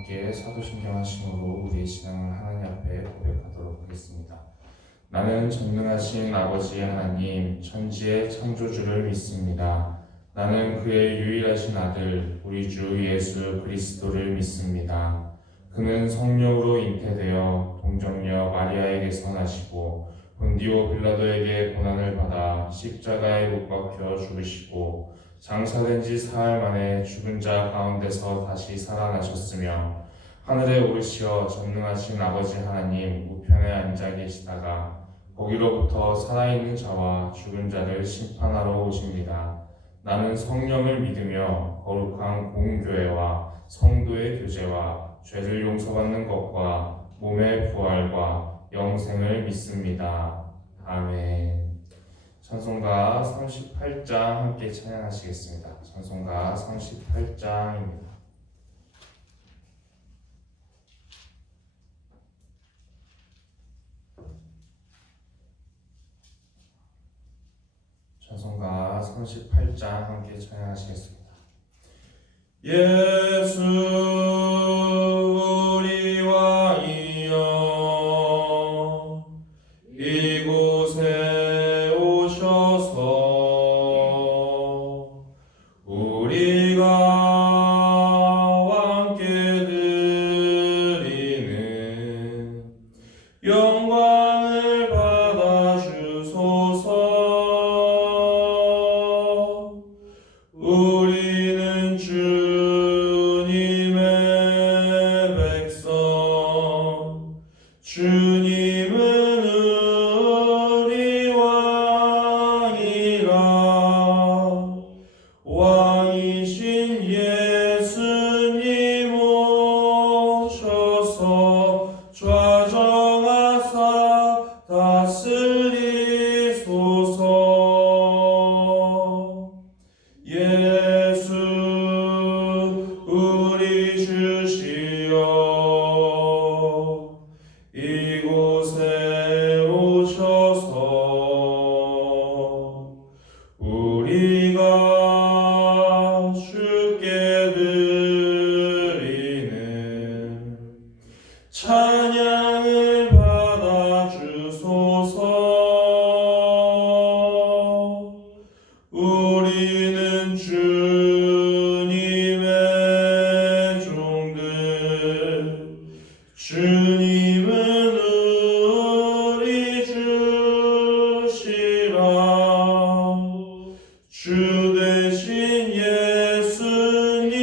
함께 사도신경 하심으로 우리의 신앙을 하나님 앞에 고백하도록 하겠습니다. 나는 전능하신 아버지 하나님, 천지의 창조주를 믿습니다. 나는 그의 유일하신 아들, 우리 주 예수 그리스도를 믿습니다. 그는 성령으로 잉태되어 동정녀 마리아에게서 나시고 본디오 빌라도에게 고난을 받아 십자가에 못 박혀 죽으시고 장사된 지 사흘 만에 죽은 자 가운데서 다시 살아나셨으며 하늘에 오르시어 전능하신 아버지 하나님 우편에 앉아 계시다가 거기로부터 살아있는 자와 죽은 자를 심판하러 오십니다. 나는 성령을 믿으며 거룩한 공교회와 성도의 교제와 죄를 용서받는 것과 몸의 부활과 영생을 믿습니다. 아멘. 찬송가 38장 함께 찬양하시겠습니다. 찬송가 38장입니다. 찬송가 38장 함께 찬양하시겠습니다. 예수 우리와 이어 이곳에 오셔서 우리가 함께 드리는 영광을 받아 주소서. 우리는 주님의 백성, 주님은 우리 왕이라. 왕이신 예수님 오셔서 좌정하사 다스리소서. 예수 우리 주시여 이곳에 오셔서 우리가 주께 드리는 찬양을 받아 주소서. 우리는 주님의 종들, 주님은 우리 주시라. 주 대신 예수님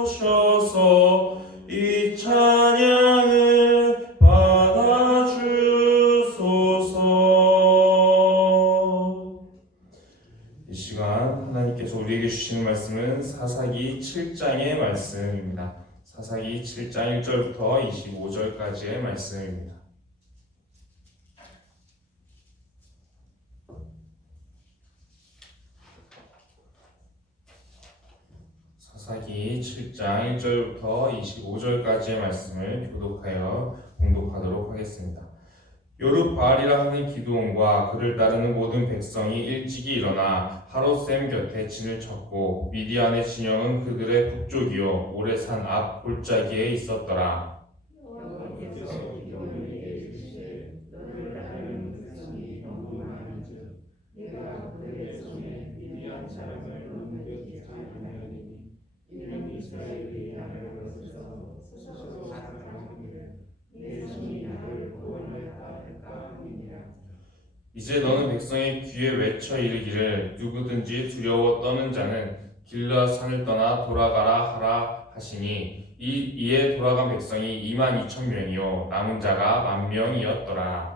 오셔서 이 찬양을 받아 주소서. 이 시간 하나님께서 우리에게 주시는 말씀은 사사기 7장의 말씀입니다. 사사기 7장 1절부터 25절까지의 말씀입니다. 사사기 7장 1절부터 25절까지의 말씀을 교독하여 봉독하도록 하겠습니다. 요룹바알이라 하는 기드온과 그를 따르는 모든 백성이 일찍이 일어나 하롯셈 곁에 진을 쳤고 미디안의 진영은 그들의 북쪽이요 모레산 앞 골짜기에 있었더라. 이제 너는 백성의 귀에 외쳐 이르기를 누구든지 두려워 떠는 자는 길르앗 산을 떠나 돌아가라 하라 하시니 이에 돌아간 백성이 22,000명이요 남은 자가 10,000명이었더라.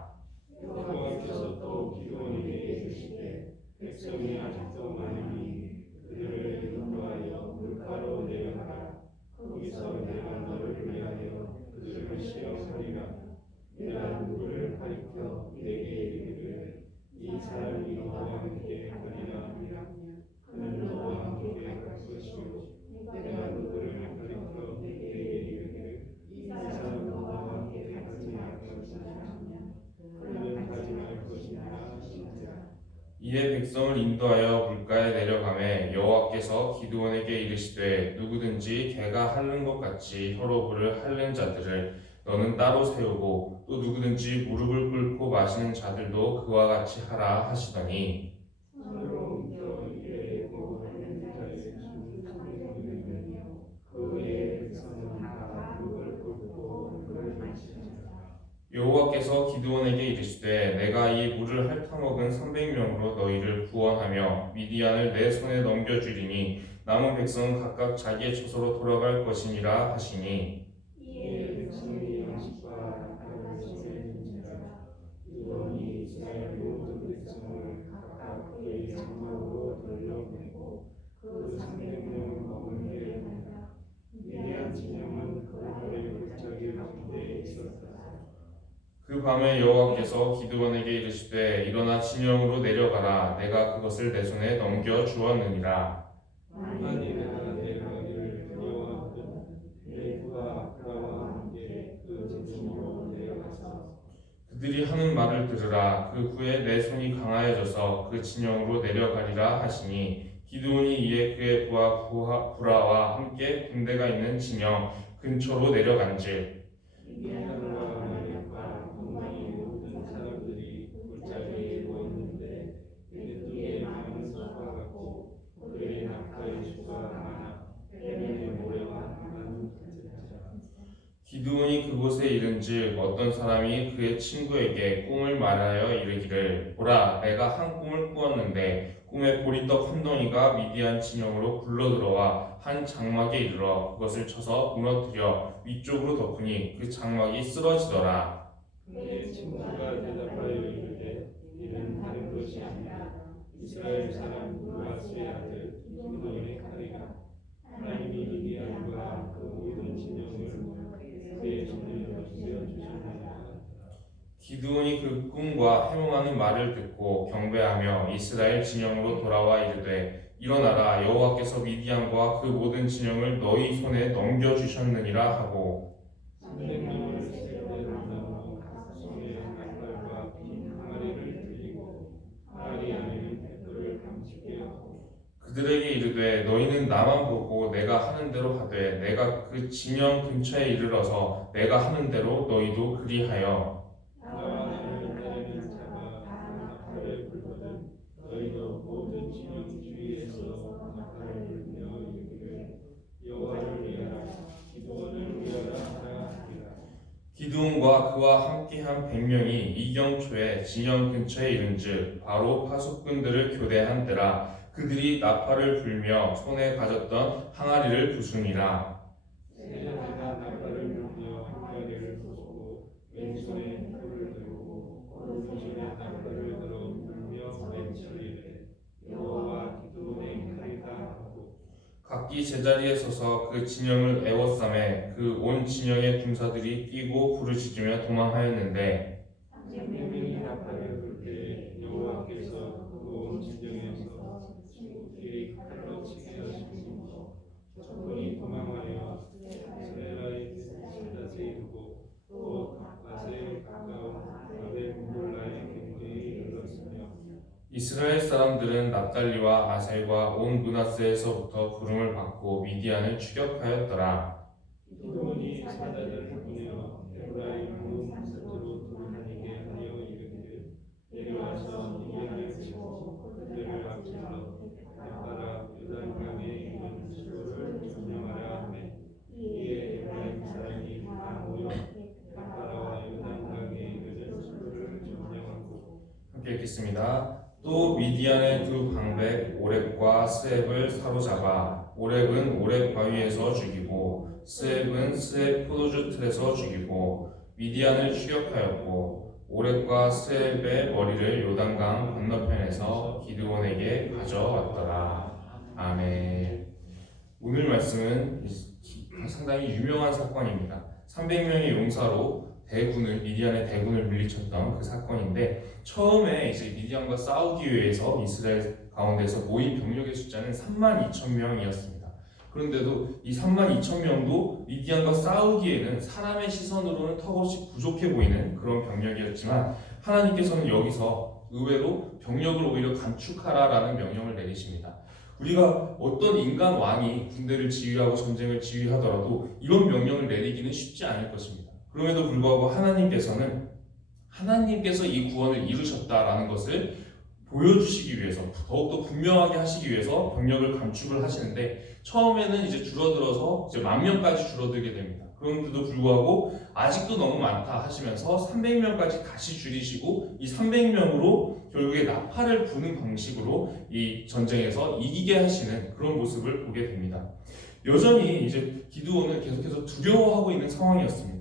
여호와께서 또 기드온에게 이르시되 백성이 아직도 많으니 그들을 인도하여 물가로 내려가라. 거기서 내가 너를 위하여 그들을 시험하리라. 내가 누구를 가리켜 내게 이르기를 이 사람이 너와 함께 가리라 하리라. 그는 너와 함께 갈 것이요 내가 누구를 가리켜 내게 이르기를 이 사람은 너와 함께 가지 말 것이냐 하면 그는 가지 말 것이요 백성을 인도하여 물가에 내려가매 여호와께서 기드온에게 이르시되 누구든지 개가 핥는 것 같이 혈오브를 핥는 자들을 너는 따로 세우고 또 누구든지 무릎을 꿇고 마시는 자들도 그와 같이 하라 하시더니 서로 옮겨 이르고 하는 자의 수는 300명이요 그 외의 백성은 다 무릎을 꿇고 물을 마시니라. 여호와께서 기드온에게 이르시되 내가 이 물을 핥아먹은 300명으로 너희를 구원하며 미디안을 내 손에 넘겨주리니 남은 백성은 각각 자기의 처소로 돌아갈 것이니라 하시니 이에 백성의 양식과 낙타를 손에 든지라. 기드온이 이스라엘 모든 백성을 각각 그의 장막으로 돌려보내고 그 300명을 머물게 하니라. 미디안 진영은 그 아래 골짜기 가운데 있었다. 그 밤에 여호와께서 기드온에게 이르시되 일어나 진영으로 내려가라 내가 그것을 내 손에 넘겨 주었느니라. 만일 내가 이를 두려워하거든 레위와 아브라와 함께 그 진영으로 내려가서 그들이 하는 말을 들으라. 그 후에 내 손이 강하여져서 그 진영으로 내려가리라 하시니 기드온이 이에 그의 부하 부라와 함께 군대가 있는 진영 근처로 내려간즉 미디안과 아말렉과 동방의 모든 사람들이 골짜기에 누웠는데 메뚜기의 많은 수와 같고 그의 낙타의 수가 많아 해변의 모래와 많은 같으니라. 기드온이 그곳에 이른즉 어떤 사람이 그의 친구에게 꿈을 말하여 이르기를 보라 내가 한 꿈을 꾸었는데 꿈에 보리떡 한 덩이가 미디안 진영으로 굴러들어와 한 장막에 이르러 그것을 쳐서 무너뜨려 위쪽으로 덮으니 그 장막이 쓰러지더라. 그의 친구가 대답하여 이르되 이는 다른 것이 아니라 이스라엘 사람 요아스의 아들 기드온의 칼이라. 하나님이 미디안과 그 모든 진영을 그의 손에 넘겨주셨느니라. 기드온이 그 꿈과 해몽하는 말을 듣고 경배하며 이스라엘 진영으로 돌아와 이르되 일어나라 여호와께서 미디안과 그 모든 진영을 너희 손에 넘겨주셨느니라 하고 300명을 세대로 나누어 각 손에 나팔과 빈 항아리를 들리고 항아리 안에는 댓글을 감추게 하고 그들에게 이르되 너희는 나만 보고 내가 하는 대로 하되 내가 그 진영 근처에 이르러서 내가 하는 대로 너희도 그리하여 나와 나를 따르는 자가 다 나팔을 불거든 너희도 모든 진영 주위에서 나팔을 불며 이르기를 여호와를 위하라 기드온을 위하라 하라 하리라. 기드온과 그와 함께한 100명이 이경초에 진영 근처에 이른즉 바로 파수꾼들을 교대한 때라. 그들이 나팔을 불며 손에 가졌던 항아리를 부수니라. 세자가 나팔을 불며 항아리를 부수고 왼손에 불을 들고 오른손에 나팔을 들어 불며 외치리되 여호와 기드온의 칼이다 하고 각기 제자리에 서서 그 진영을 에워싸매 그 온 진영의 군사들이 뛰고 부르짖으며 도망하였는데 300명이 나팔을 불 때 여호와께서 그 온 진영에서 친구끼리 칼로 치게 하시고 적군이 도망하여 스레라의 스닷에 이르고 또 마세에 가까운 아벨므홀라의 경계에 이르렀으며 이스라엘 사람들은 납달리와 아셀과 온 므낫세에서부터 부름을 받고 미디안을 추격하였더라. 기드온이 사자들을 보내어 에브라임 온 끝으로 돌아다니게 하여 이르기를 내려와서 미디안을 치고 그들을 앞질러 나가라 요단강에 있는 수로를 점령하라 하매 이에 에브라임 사람이 다 모여 나가라와 요단강에 있는 수로를 점령하고 함께 읽겠습니다. 또 미디안의 두 방백 오렙과 스앱을 사로잡아 오렙은 오렙 바위에서 죽이고 스앱은 스앱 포도주 틀에서 죽이고 미디안을 추격하였고 오렙과 스앱의 머리를 요단강 건너편에서 기드온에게 가져왔더라. 아멘. 오늘 말씀은 상당히 유명한 사건입니다. 300명의 용사로 미디안의 대군을 물리쳤던 그 사건인데 처음에 이제 미디안과 싸우기 위해서 이스라엘 가운데서 모인 병력의 숫자는 32,000명이었습니다. 그런데도 이 32,000명도 미디안과 싸우기에는 사람의 시선으로는 턱없이 부족해 보이는 그런 병력이었지만 하나님께서는 여기서 의외로 병력을 오히려 감축하라라는 명령을 내리십니다. 우리가 어떤 인간 왕이 군대를 지휘하고 전쟁을 지휘하더라도 이런 명령을 내리기는 쉽지 않을 것입니다. 그럼에도 불구하고 하나님께서 이 구원을 이루셨다라는 것을 보여주시기 위해서, 더욱더 분명하게 하시기 위해서 병력을 감축을 하시는데, 처음에는 이제 줄어들어서 이제 10,000명까지 줄어들게 됩니다. 그런데도 불구하고 아직도 너무 많다 하시면서 300명까지 다시 줄이시고, 이 300명으로 결국에 나팔을 부는 방식으로 이 전쟁에서 이기게 하시는 그런 모습을 보게 됩니다. 여전히 이제 기드온은 계속해서 두려워하고 있는 상황이었습니다.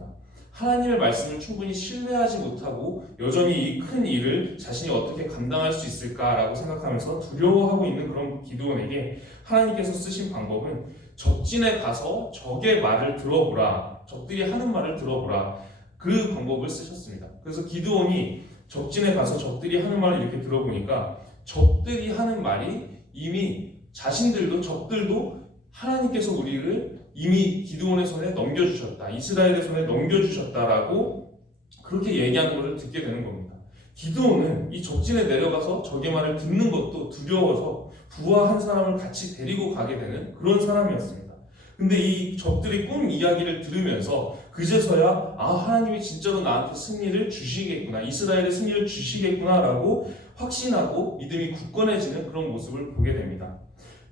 하나님의 말씀을 충분히 신뢰하지 못하고 여전히 이 큰 일을 자신이 어떻게 감당할 수 있을까라고 생각하면서 두려워하고 있는 그런 기드온에게 하나님께서 쓰신 방법은 적진에 가서 적의 말을 들어보라, 적들이 하는 말을 들어보라, 그 방법을 쓰셨습니다. 그래서 기드온이 적진에 가서 적들이 하는 말을 이렇게 들어보니까 적들이 하는 말이 이미 적들도 하나님께서 우리를 이미 기드온의 손에 넘겨주셨다, 이스라엘의 손에 넘겨주셨다라고 그렇게 얘기하는 것을 듣게 되는 겁니다. 기드온은 이 적진에 내려가서 적의 말을 듣는 것도 두려워서 부하 한 사람을 같이 데리고 가게 되는 그런 사람이었습니다. 근데 이 적들의 꿈 이야기를 들으면서 그제서야 하나님이 진짜로 나한테 승리를 주시겠구나, 이스라엘의 승리를 주시겠구나라고 확신하고 믿음이 굳건해지는 그런 모습을 보게 됩니다.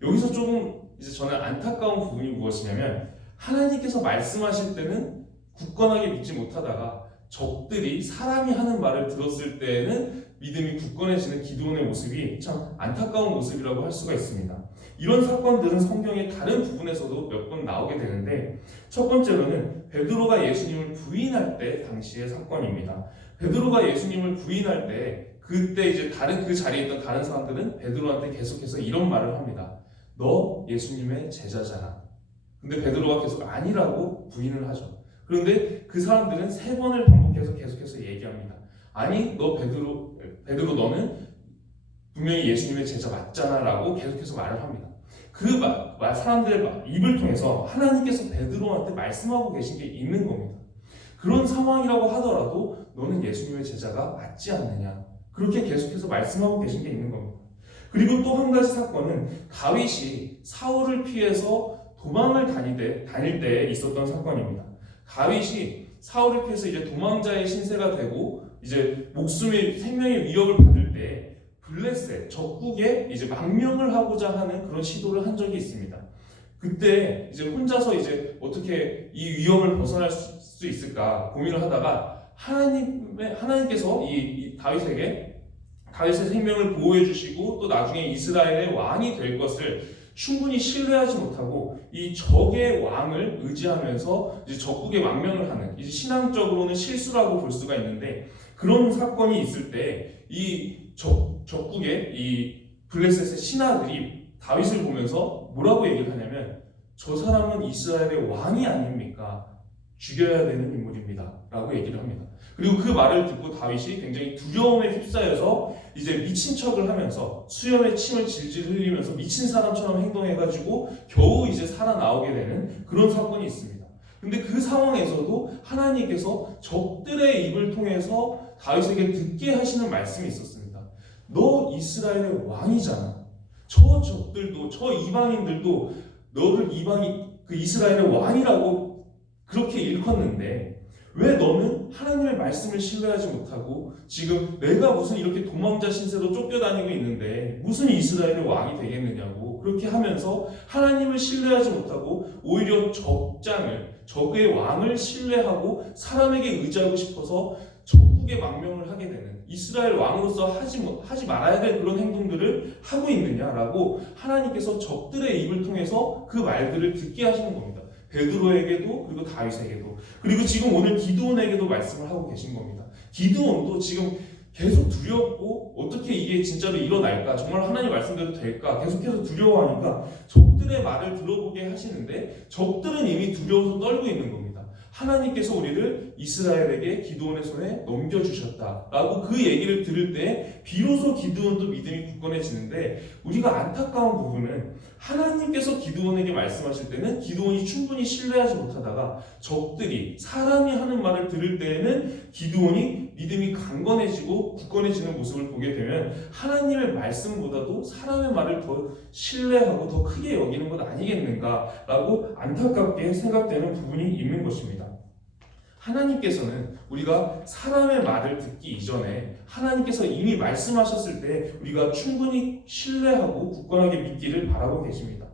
여기서 조금 이제 저는 안타까운 부분이 무엇이냐면, 하나님께서 말씀하실 때는 굳건하게 믿지 못하다가 적들이 사람이 하는 말을 들었을 때는 믿음이 굳건해지는 기드온의 모습이 참 안타까운 모습이라고 할 수가 있습니다. 이런 사건들은 성경의 다른 부분에서도 몇 번 나오게 되는데, 첫 번째로는 베드로가 예수님을 부인할 때 당시의 사건입니다. 베드로가 예수님을 부인할 때 그때 이제 그 자리에 있던 다른 사람들은 베드로한테 계속해서 이런 말을 합니다. 너 예수님의 제자잖아. 근데 베드로가 계속 아니라고 부인을 하죠. 그런데 그 사람들은 3번을 반복해서 계속해서 얘기합니다. 아니, 너 베드로 너는 분명히 예수님의 제자 맞잖아 라고 계속해서 말을 합니다. 사람들의 입을 통해서 하나님께서 베드로한테 말씀하고 계신 게 있는 겁니다. 그런 상황이라고 하더라도 너는 예수님의 제자가 맞지 않느냐, 그렇게 계속해서 말씀하고 계신 게 있는 겁니다. 그리고 또 한 가지 사건은 다윗이 사울을 피해서 도망을 다닐 때 있었던 사건입니다. 다윗이 사울을 피해서 이제 도망자의 신세가 되고 이제 생명의 위협을 받을 때 블레셋 적국에 이제 망명을 하고자 하는 그런 시도를 한 적이 있습니다. 그때 이제 혼자서 이제 어떻게 이 위험을 벗어날 수 있을까 고민을 하다가 하나님께서 이 다윗의 생명을 보호해 주시고 또 나중에 이스라엘의 왕이 될 것을 충분히 신뢰하지 못하고 이 적의 왕을 의지하면서 이제 적국에 망명을 하는, 이제 신앙적으로는 실수라고 볼 수가 있는데, 그런 사건이 있을 때 이 적국의 이 블레셋의 신하들이 다윗을 보면서 뭐라고 얘기를 하냐면, 저 사람은 이스라엘의 왕이 아닙니까? 죽여야 되는 인물입니다 라고 얘기를 합니다. 그리고 그 말을 듣고 다윗이 굉장히 두려움에 휩싸여서 이제 미친 척을 하면서 수염에 침을 질질 흘리면서 미친 사람처럼 행동해가지고 겨우 이제 살아나오게 되는 그런 사건이 있습니다. 근데 그 상황에서도 하나님께서 적들의 입을 통해서 다윗에게 듣게 하시는 말씀이 있었습니다. 너 이스라엘의 왕이잖아. 저 적들도, 저 이방인들도 너를 이스라엘의 왕이라고 그렇게 일컫는데 왜 너는 하나님의 말씀을 신뢰하지 못하고 지금 내가 무슨 이렇게 도망자 신세로 쫓겨다니고 있는데 무슨 이스라엘의 왕이 되겠느냐고 그렇게 하면서 하나님을 신뢰하지 못하고 오히려 적의 왕을 신뢰하고 사람에게 의지하고 싶어서 적국에 망명을 하게 되는, 이스라엘 왕으로서 하지 말아야 될 그런 행동들을 하고 있느냐라고 하나님께서 적들의 입을 통해서 그 말들을 듣게 하시는 겁니다. 베드로에게도 그리고 다윗에게도, 그리고 지금 오늘 기드온에게도 말씀을 하고 계신 겁니다. 기드온도 지금 계속 두렵고 어떻게 이게 진짜로 일어날까, 정말 하나님 말씀대로 될까 계속해서 두려워하니까 적들의 말을 들어보게 하시는데 적들은 이미 두려워서 떨고 있는 겁니다. 하나님께서 우리를 이스라엘에게 기드온의 손에 넘겨주셨다라고 그 얘기를 들을 때 비로소 기드온도 믿음이 굳건해지는데, 우리가 안타까운 부분은 하나님께서 기드온에게 말씀하실 때는 기드온이 충분히 신뢰하지 못하다가 적들이 사람이 하는 말을 들을 때에는 기드온이 믿음이 강건해지고 굳건해지는 모습을 보게 되면 하나님의 말씀보다도 사람의 말을 더 신뢰하고 더 크게 여기는 것 아니겠는가라고 안타깝게 생각되는 부분이 있는 것입니다. 하나님께서는 우리가 사람의 말을 듣기 이전에 하나님께서 이미 말씀하셨을 때 우리가 충분히 신뢰하고 굳건하게 믿기를 바라고 계십니다.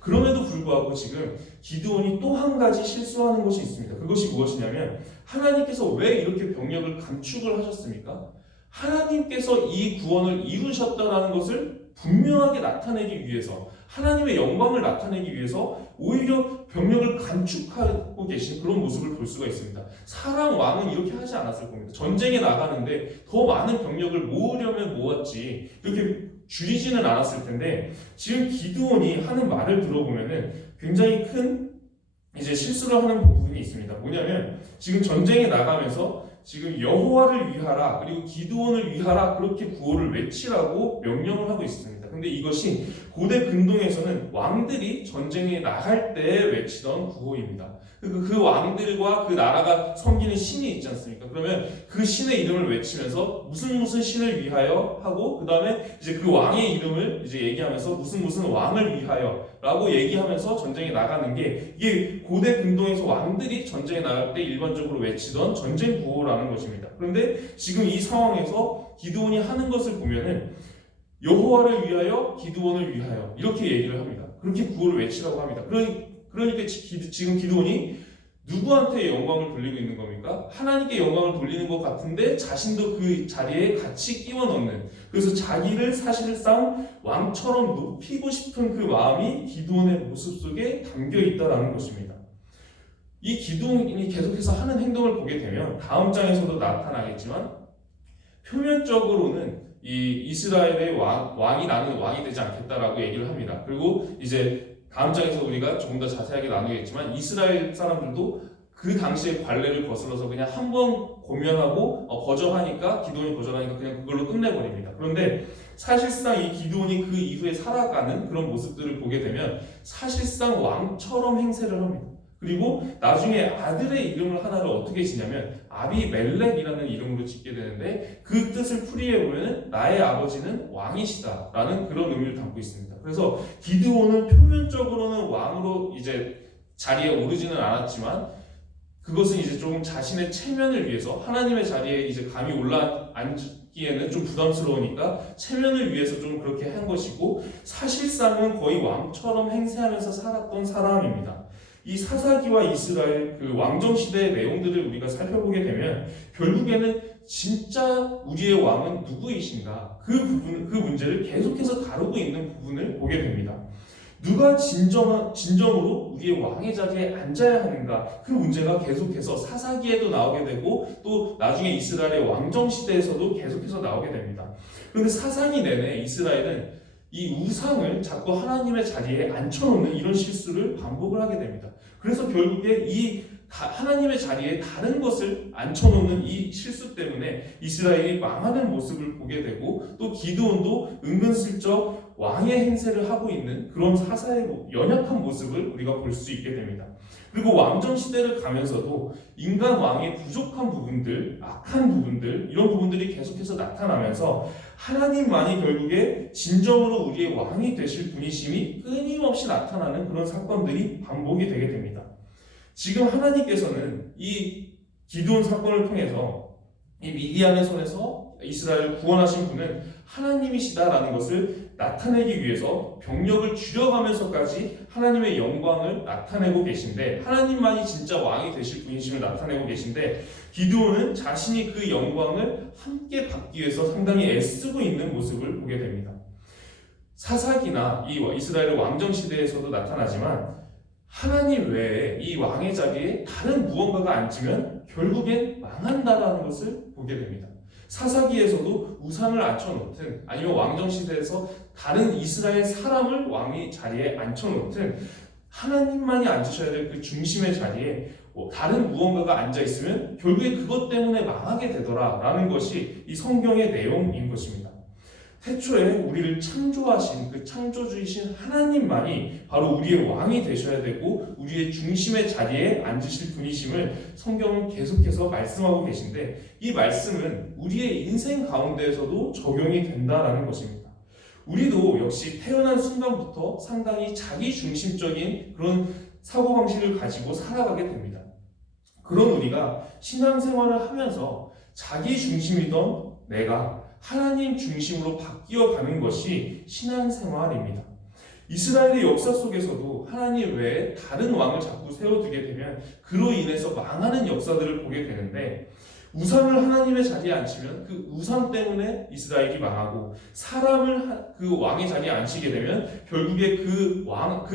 그럼에도 불구하고 지금 기드온이 또 한 가지 실수하는 것이 있습니다. 그것이 무엇이냐면 하나님께서 왜 이렇게 병력을 감축을 하셨습니까? 하나님께서 이 구원을 이루셨다는 것을 분명하게 나타내기 위해서, 하나님의 영광을 나타내기 위해서 오히려 병력을 감축하고 계신 그런 모습을 볼 수가 있습니다. 사람 왕은 이렇게 하지 않았을 겁니다. 전쟁에 나가는데 더 많은 병력을 모으려면 모았지 이렇게 줄이지는 않았을 텐데, 지금 기드온이 하는 말을 들어보면은 굉장히 큰 이제 실수를 하는 부분이 있습니다. 뭐냐면 지금 전쟁에 나가면서 지금 여호와를 위하라, 그리고 기드온을 위하라, 그렇게 구호를 외치라고 명령을 하고 있습니다. 근데 이것이 고대 근동에서는 왕들이 전쟁에 나갈 때 외치던 구호입니다. 그 왕들과 그 나라가 섬기는 신이 있지 않습니까? 그러면 그 신의 이름을 외치면서 무슨 신을 위하여 하고, 그 다음에 이제 그 왕의 이름을 이제 얘기하면서 무슨 왕을 위하여 라고 얘기하면서 전쟁에 나가는 게, 이게 고대 근동에서 왕들이 전쟁에 나갈 때 일반적으로 외치던 전쟁 구호라는 것입니다. 그런데 지금 이 상황에서 기드온이 하는 것을 보면은 여호와를 위하여, 기드온을 위하여 이렇게 얘기를 합니다. 그렇게 구호를 외치라고 합니다. 그러니까 지금 기드온이 누구한테 영광을 돌리고 있는 겁니까? 하나님께 영광을 돌리는 것 같은데 자신도 그 자리에 같이 끼워 넣는, 그래서 자기를 사실상 왕처럼 높이고 싶은 그 마음이 기드온의 모습 속에 담겨 있다라는 것입니다. 이 기드온이 계속해서 하는 행동을 보게 되면 다음 장에서도 나타나겠지만, 표면적으로는 이 이스라엘의 왕이 나는 왕이 되지 않겠다라고 얘기를 합니다. 그리고 이제 다음 장에서 우리가 조금 더 자세하게 나누겠지만, 이스라엘 사람들도 그 당시의 관례를 거슬러서 그냥 한번 고면하고 거절하니까, 기드온이 거절하니까 그냥 그걸로 끝내버립니다. 그런데 사실상 이 기드온이 그 이후에 살아가는 그런 모습들을 보게 되면 사실상 왕처럼 행세를 합니다. 그리고 나중에 아들의 이름을 하나를 어떻게 지냐면 아비멜렉이라는 이름으로 짓게 되는데, 그 뜻을 풀이해 보면 나의 아버지는 왕이시다라는 그런 의미를 담고 있습니다. 그래서 기드온은 표면적으로는 왕으로 이제 자리에 오르지는 않았지만, 그것은 이제 좀 자신의 체면을 위해서, 하나님의 자리에 이제 감히 올라앉기에는 좀 부담스러우니까 체면을 위해서 좀 그렇게 한 것이고, 사실상은 거의 왕처럼 행세하면서 살았던 사람입니다. 이 사사기와 이스라엘 그 왕정 시대의 내용들을 우리가 살펴보게 되면 결국에는 진짜 우리의 왕은 누구이신가, 그 문제를 계속해서 다루고 있는 부분을 보게 됩니다. 누가 진정으로 우리의 왕의 자리에 앉아야 하는가, 그 문제가 계속해서 사사기에도 나오게 되고 또 나중에 이스라엘의 왕정 시대에서도 계속해서 나오게 됩니다. 그런데 사사기 내내 이스라엘은 이 우상을 자꾸 하나님의 자리에 앉혀놓는 이런 실수를 반복을 하게 됩니다. 그래서 결국에 이 하나님의 자리에 다른 것을 앉혀놓는 이 실수 때문에 이스라엘이 망하는 모습을 보게 되고, 또 기드온도 은근슬쩍 왕의 행세를 하고 있는 그런 사사의 연약한 모습을 우리가 볼 수 있게 됩니다. 그리고 왕정 시대를 가면서도 인간 왕의 부족한 부분들, 악한 부분들, 이런 부분들이 계속해서 나타나면서 하나님만이 결국에 진정으로 우리의 왕이 되실 분이심이 끊임없이 나타나는 그런 사건들이 반복이 되게 됩니다. 지금 하나님께서는 이 기드온 사건을 통해서 이 미디안의 손에서 이스라엘을 구원하신 분은 하나님이시다라는 것을 나타내기 위해서 병력을 줄여가면서까지 하나님의 영광을 나타내고 계신데, 하나님만이 진짜 왕이 되실 분이심을 나타내고 계신데, 기드온은 자신이 그 영광을 함께 받기 위해서 상당히 애쓰고 있는 모습을 보게 됩니다. 사사기나 이 이스라엘의 왕정 시대에서도 나타나지만, 하나님 외에 이 왕의 자리에 다른 무언가가 앉으면 결국엔 망한다라는 것을 보게 됩니다. 사사기에서도 우상을 앉혀놓든 아니면 왕정 시대에서 다른 이스라엘 사람을 왕의 자리에 앉혀놓든 하나님만이 앉으셔야 될 그 중심의 자리에 다른 무언가가 앉아있으면 결국에 그것 때문에 망하게 되더라라는 것이 이 성경의 내용인 것입니다. 태초에 우리를 창조하신 그 창조주이신 하나님만이 바로 우리의 왕이 되셔야 되고 우리의 중심의 자리에 앉으실 분이심을 성경은 계속해서 말씀하고 계신데, 이 말씀은 우리의 인생 가운데에서도 적용이 된다라는 것입니다. 우리도 역시 태어난 순간부터 상당히 자기중심적인 그런 사고방식을 가지고 살아가게 됩니다. 그런 우리가 신앙생활을 하면서 자기중심이던 내가 하나님 중심으로 바뀌어 가는 것이 신앙생활입니다. 이스라엘의 역사 속에서도 하나님 외에 다른 왕을 자꾸 세워두게 되면 그로 인해서 망하는 역사들을 보게 되는데, 우상을 하나님의 자리에 앉히면 그 우상 때문에 이스라엘이 망하고, 사람을 그 왕의 자리에 앉히게 되면 결국에 그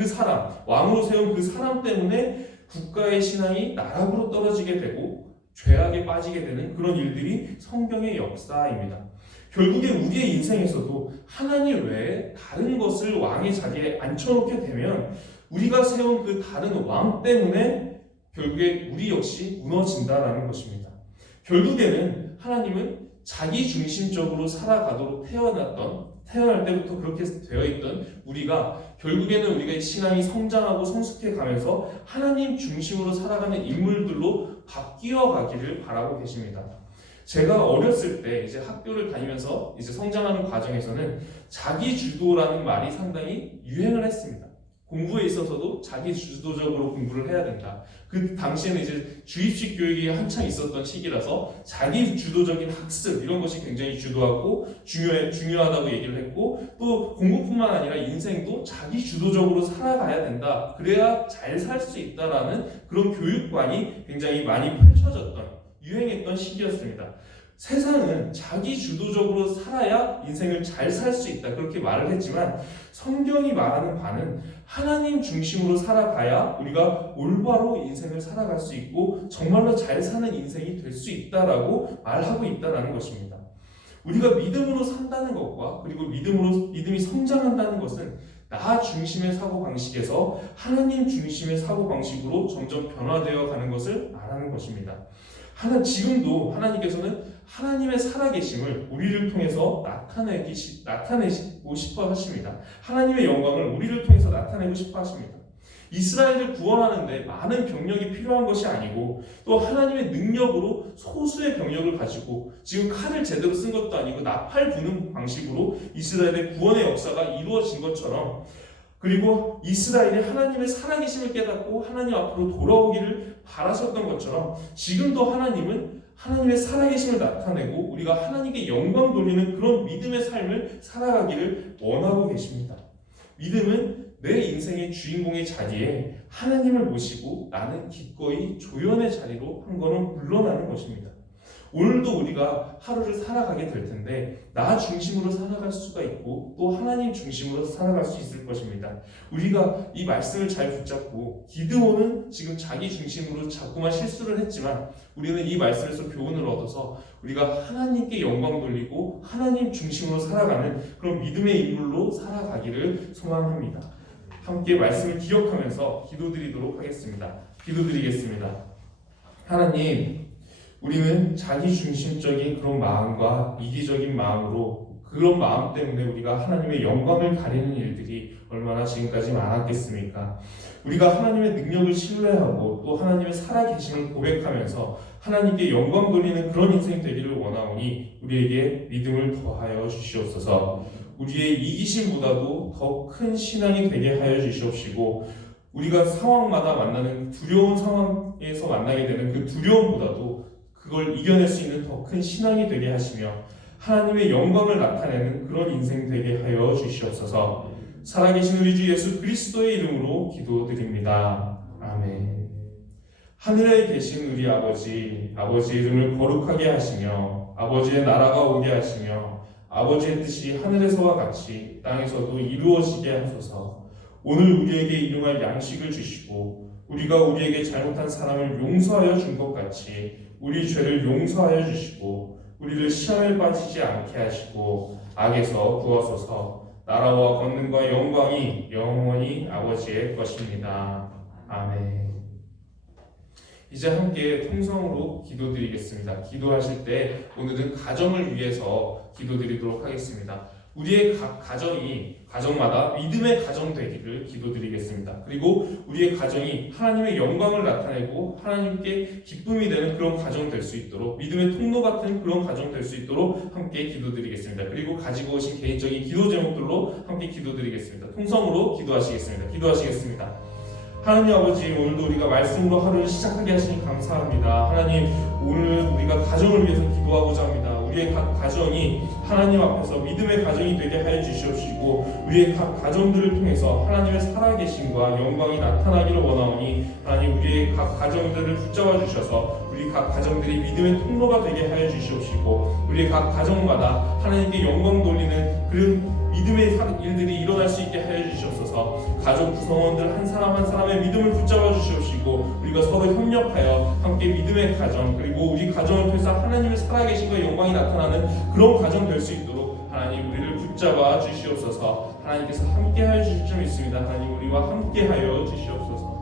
사람, 왕으로 세운 그 사람 때문에 국가의 신앙이 나락으로 떨어지게 되고 죄악에 빠지게 되는 그런 일들이 성경의 역사입니다. 결국에 우리의 인생에서도 하나님 외에 다른 것을 왕의 자리에 앉혀놓게 되면 우리가 세운 그 다른 왕 때문에 결국에 우리 역시 무너진다라는 것입니다. 결국에는 하나님은 자기중심적으로 살아가도록 태어날 때부터 그렇게 되어 있던 우리가 결국에는 우리가 신앙이 성장하고 성숙해 가면서 하나님 중심으로 살아가는 인물들로 바뀌어 가기를 바라고 계십니다. 제가 어렸을 때 이제 학교를 다니면서 이제 성장하는 과정에서는 자기 주도라는 말이 상당히 유행을 했습니다. 공부에 있어서도 자기 주도적으로 공부를 해야 된다. 그 당시에는 이제 주입식 교육이 한창 있었던 시기라서 자기 주도적인 학습 이런 것이 굉장히 주도하고 중요하다고 얘기를 했고, 또 공부뿐만 아니라 인생도 자기 주도적으로 살아가야 된다. 그래야 잘 살 수 있다라는 그런 교육관이 굉장히 많이 펼쳐졌던, 유행했던 시기였습니다. 세상은 자기 주도적으로 살아야 인생을 잘 살 수 있다 그렇게 말을 했지만, 성경이 말하는 바는 하나님 중심으로 살아가야 우리가 올바로 인생을 살아갈 수 있고 정말로 잘 사는 인생이 될 수 있다라고 말하고 있다는 것입니다. 우리가 믿음으로 산다는 것과 그리고 믿음이 성장한다는 것은 나 중심의 사고방식에서 하나님 중심의 사고방식으로 점점 변화되어 가는 것을 말하는 것입니다. 지금도 하나님께서는 하나님의 살아계심을 우리를 통해서 나타내고 싶어 하십니다. 하나님의 영광을 우리를 통해서 나타내고 싶어 하십니다. 이스라엘을 구원하는데 많은 병력이 필요한 것이 아니고, 또 하나님의 능력으로 소수의 병력을 가지고 지금 칼을 제대로 쓴 것도 아니고 나팔 부는 방식으로 이스라엘의 구원의 역사가 이루어진 것처럼, 그리고 이스라엘이 하나님의 살아계심을 깨닫고 하나님 앞으로 돌아오기를 바라셨던 것처럼 지금도 하나님은 하나님의 살아계심을 나타내고 우리가 하나님께 영광 돌리는 그런 믿음의 삶을 살아가기를 원하고 계십니다. 믿음은 내 인생의 주인공의 자리에 하나님을 모시고 나는 기꺼이 조연의 자리로 한 걸음 물러나는 것입니다. 오늘도 우리가 하루를 살아가게 될 텐데 나 중심으로 살아갈 수가 있고 또 하나님 중심으로 살아갈 수 있을 것입니다. 우리가 이 말씀을 잘 붙잡고, 기드온은 지금 자기 중심으로 자꾸만 실수를 했지만 우리는 이 말씀에서 교훈을 얻어서 우리가 하나님께 영광 돌리고 하나님 중심으로 살아가는 그런 믿음의 인물로 살아가기를 소망합니다. 함께 말씀을 기억하면서 기도드리도록 하겠습니다. 기도드리겠습니다. 하나님, 우리는 자기중심적인 그런 마음과 이기적인 마음으로, 그런 마음 때문에 우리가 하나님의 영광을 가리는 일들이 얼마나 지금까지 많았겠습니까? 우리가 하나님의 능력을 신뢰하고 또 하나님의 살아계심을 고백하면서 하나님께 영광 돌리는 그런 인생 되기를 원하오니 우리에게 믿음을 더하여 주시옵소서. 우리의 이기심보다도 더 큰 신앙이 되게 하여 주시옵시고, 우리가 상황마다 만나는 두려운 상황에서 만나게 되는 그 두려움보다도 그걸 이겨낼 수 있는 더 큰 신앙이 되게 하시며 하나님의 영광을 나타내는 그런 인생 되게 하여 주시옵소서. 살아계신 우리 주 예수 그리스도의 이름으로 기도드립니다. 아멘. 하늘에 계신 우리 아버지, 아버지의 이름을 거룩하게 하시며 아버지의 나라가 오게 하시며 아버지의 뜻이 하늘에서와 같이 땅에서도 이루어지게 하소서. 오늘 우리에게 일용할 양식을 주시고 우리가 우리에게 잘못한 사람을 용서하여 준 것 같이 우리 죄를 용서하여 주시고 우리를 시험에 빠지지 않게 하시고 악에서 구하소서. 나라와 권능과 영광이 영원히 아버지의 것입니다. 아멘. 이제 함께 통성으로 기도드리겠습니다. 기도하실 때 오늘은 가정을 위해서 기도드리도록 하겠습니다. 우리의 각 가정마다 믿음의 가정 되기를 기도드리겠습니다. 그리고 우리의 가정이 하나님의 영광을 나타내고 하나님께 기쁨이 되는 그런 가정 될 수 있도록, 믿음의 통로 같은 그런 가정 될 수 있도록 함께 기도드리겠습니다. 그리고 가지고 오신 개인적인 기도 제목들로 함께 기도드리겠습니다. 통성으로 기도하시겠습니다. 하나님 아버지, 오늘도 우리가 말씀으로 하루를 시작하게 하시니 감사합니다. 하나님, 오늘 우리가 가정을 위해서 기도하고자 합니다. 우리의 각 가정이 하나님 앞에서 믿음의 가정이 되게 하여 주시옵시고, 우리의 각 가정들을 통해서 하나님의 살아계심과 영광이 나타나기를 원하오니, 하나님 우리의 각 가정들을 붙잡아 주셔서 우리 각 가정들이 믿음의 통로가 되게 하여 주시옵시고, 우리의 각 가정마다 하나님께 영광 돌리는 그런 믿음의 일들이 일어날 수 있게 하여 주시옵소서. 가족 구성원들 한 사람 한 사람의 믿음을 붙잡아 주시옵시고, 우리가 서로 협력하여 함께 믿음의 가정, 그리고 우리 가정을 통해서 하나님의 살아계신과 영광이 나타나는 그런 가정 될 수 있도록 하나님 우리를 붙잡아 주시옵소서. 하나님께서 함께 하여 주실 줄 믿습니다. 하나님 우리와 함께 하여 주시옵소서.